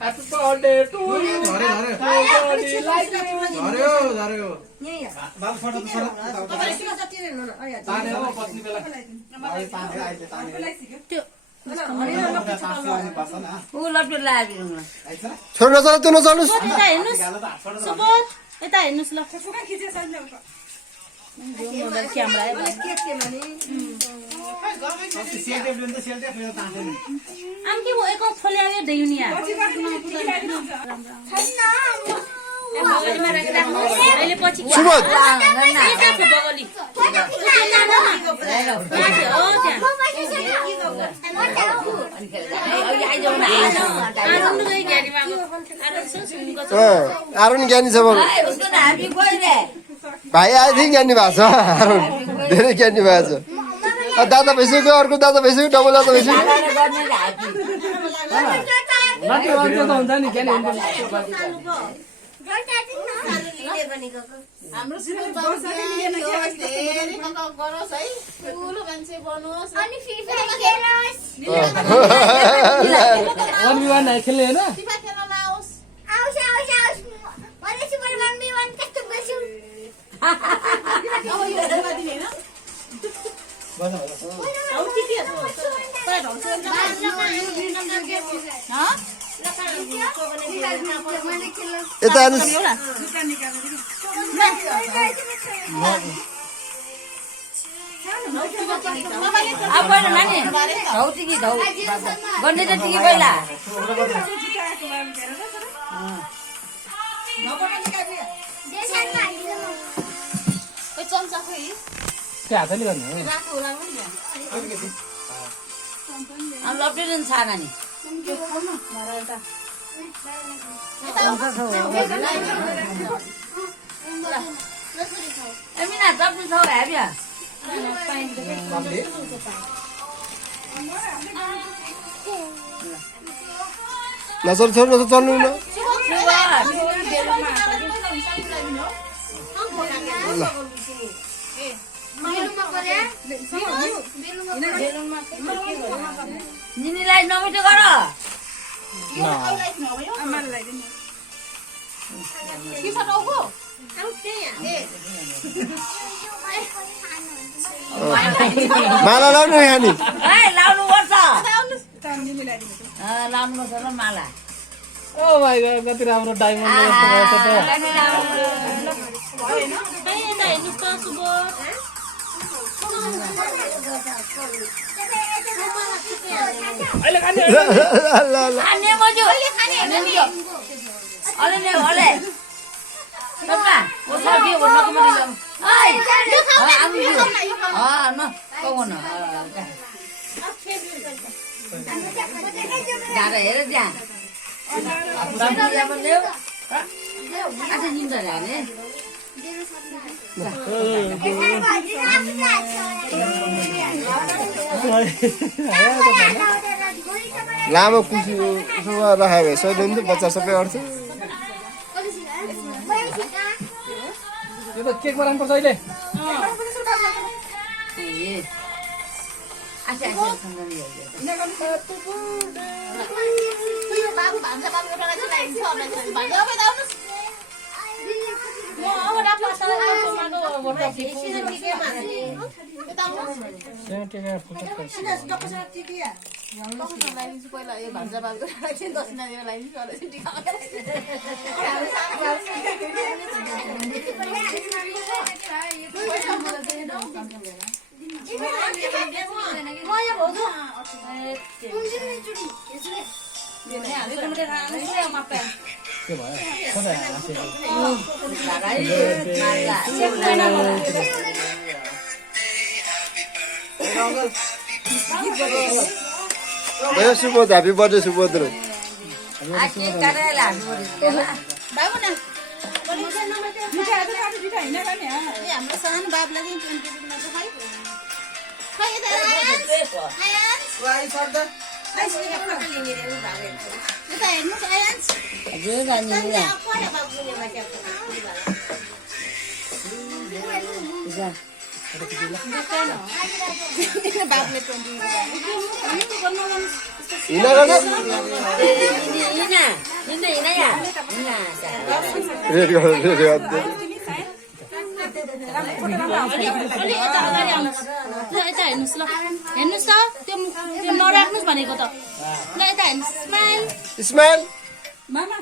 Happy birthday to you. छोड्न चल त्यो नचल्नुस् क्यामेरा आमके वो एक खोले आयो दैनिया अहिले पछि सुबोध बगली आरुन ज्ञानी छ बरु भाइ आएदेखि ज्ञानी भएको छ आरुन धेरै ज्ञानी भएको छ दादा भइसक्यो अर्को दादा भइसक्यो डबल दादा भइसक्यो माथि अझ त हुन्छ नि ज्ञानी हाम्रो स्कुल गरोस् है ठुलो मान्छे बनोस् अनि फ्री फायर खेलोस् 1v1 खेल्ने हैन फिफा खेल्न लाओस् आउस भने सुपर 1v1 कस्तो बस्यौ अब यो दिने हैन यता हेर्नुस् त्यो हातले गर्नु नचल छोड्नु चल्नु न निनीलाई नमिठो गर माला लाउनु खानी लाउनु पर्छ लाउनु पर्छ ल माला ओ माय गॉड कति राम्रो डायमन्ड जस्तो भएछ त अहिले खाने खाने मजु अले ने अले पप्पा ओ साथी भन्नको पनि जाऊ आइ न कौन जारा हेर त्यहाँ आज निन्दा जाने लामो कुसी राखे भए सबै नि बच्चा सबै अड्छ यो त केकमा राख्नुपर्छ अहिले बाबु भान्जा बाबु एउटा लाइन्छ भान्जा अब आउनुस् म अब पहिला यो भान्जा बाबु दक्षिणा के भयो कता भयो सुबोध ह्यापी बर्थडे सुबोध रे हाम्रो सानो बाबुलाई हिँड यहाँ हिँड्दै हिँड यहाँ रेड गरेर रेड गरिदियो अलि यता अगाडि आउनुहोस् ल यता हेर्नुहोस् ल हेर्नुहोस् त त्यो नराख्नुहोस् भनेको त ल यता हेर्नुहोस् स्माइल स्माइल मामा